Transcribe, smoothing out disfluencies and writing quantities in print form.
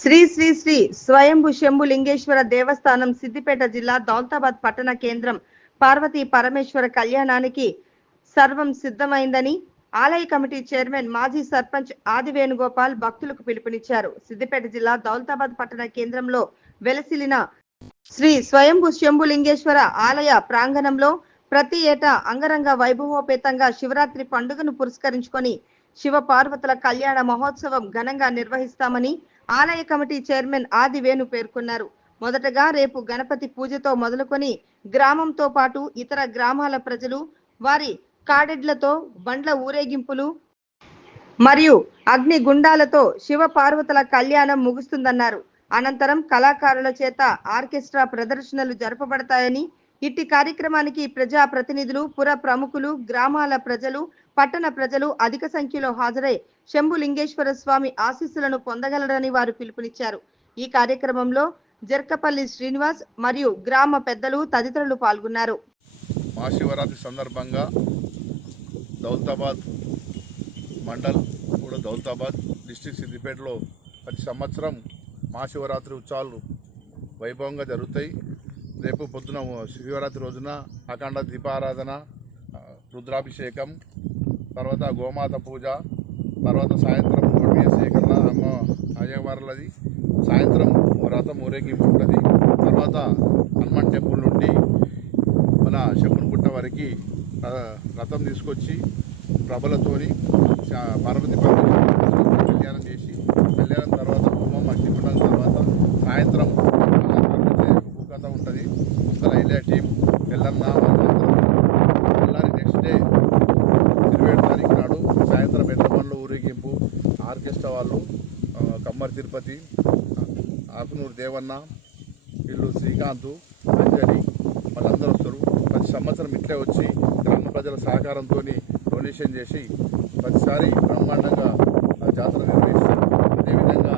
శ్రీ శ్రీ శ్రీ స్వయంభు శంభు లింగేశ్వర దేవస్థానం సిద్దిపేట జిల్లా దౌలతాబాద్ పట్టణ కేంద్రం పార్వతీ పరమేశ్వర కళ్యాణానికి సర్వం సిద్ధమైందని ఆలయ కమిటీ చైర్మన్ మాజీ సర్పంచ్ ఆది వేణుగోపాల్ భక్తులకు పిలుపునిచ్చారు. సిద్దిపేట జిల్లా దౌలతాబాద్ పట్టణ కేంద్రంలో వెలసిలిన శ్రీ స్వయంభు శంభు లింగేశ్వర ఆలయ ప్రాంగణంలో ప్రతి ఏటా అంగరంగ వైభవోపేతంగా శివరాత్రి పండుగను పురస్కరించుకొని శివ పార్వతుల కళ్యాణ మహోత్సవం ఘనంగా నిర్వహిస్తామని ఆలయ కమిటీ చైర్మన్ ఆది వేణు పేర్కొన్నారు. మొదటగా రేపు గణపతి పూజతో మొదలుకొని గ్రామంతో పాటు ఇతర గ్రామాల ప్రజలు వారి కాడెడ్లతో బండ్ల ఊరేగింపులు మరియు అగ్ని గుండాలతో శివ పార్వతుల కళ్యాణం ముగుస్తుందన్నారు. అనంతరం కళాకారుల చేత ఆర్కెస్ట్రా ప్రదర్శనలు జరపబడతాయని, ఇట్టి కార్యక్రమానికి ప్రజా ప్రతినిధులు, పుర ప్రముఖులు, గ్రామాల ప్రజలు, పట్టణ ప్రజలు అధిక సంఖ్యలో హాజరై శంభు లింగేశ్వర స్వామి ఆశీస్సులను పొందగలరని వారు పిలుపునిచ్చారు. ఈ కార్యక్రమంలో జర్కపల్లి శ్రీనివాస్ మరియు గ్రామ పెద్దలు తదితరులు పాల్గొన్నారు. మహాశివరాత్రి సందర్భంగా దౌలతాబాద్ మండల్ కూడా దౌలతాబాద్ డిస్ట్రిక్ట్ సిద్దిపేటలో ప్రతి సంవత్సరం మహాశివరాత్రి ఉత్సవాలు వైభవంగా జరుగుతాయి. రేపు పొద్దున శివరాత్రి రోజున అఖండ దీపారాధన, రుద్రాభిషేకం, తర్వాత గోమాత పూజ, తర్వాత సాయంత్రం సేకరణ అమ్మ అయ్యవార్లది, సాయంత్రం రథం ఊరేగింపు ఉంటుంది. తర్వాత హనుమాన్ టెంపుల్ నుండి మన శంభునిగుట్ట వరకు రథం తీసుకొచ్చి ప్రభలతోని పార్వతీ కళ్యాణం చేసి, కళ్యాణం తర్వాత హోమం అగ్నిగుండం తర్వాత సాయంత్రం భూకథ ఉంటుంది. ముందర వెళ్ళే టీం వెళ్ళన్నా వెళ్ళాలి. నెక్స్ట్ డే 27 తారీఖు నాడు సాయంత్రం ఎడ్లబండ్ల ఊరేగింపు, ఆర్కెస్ట్రా వాళ్ళు, కమ్మరి తిరుపతి, ఆకునూరు దేవన్న, వీళ్ళు శ్రీకాంత్, అంజలి వాళ్ళందరూ వస్తారు. ప్రతి సంవత్సరం ఇట్లే వచ్చి గ్రామ ప్రజల సహకారంతో డొనేషన్ చేసి ప్రతిసారి బ్రహ్మాండంగా జాతర నిర్వహిస్తారు. అదేవిధంగా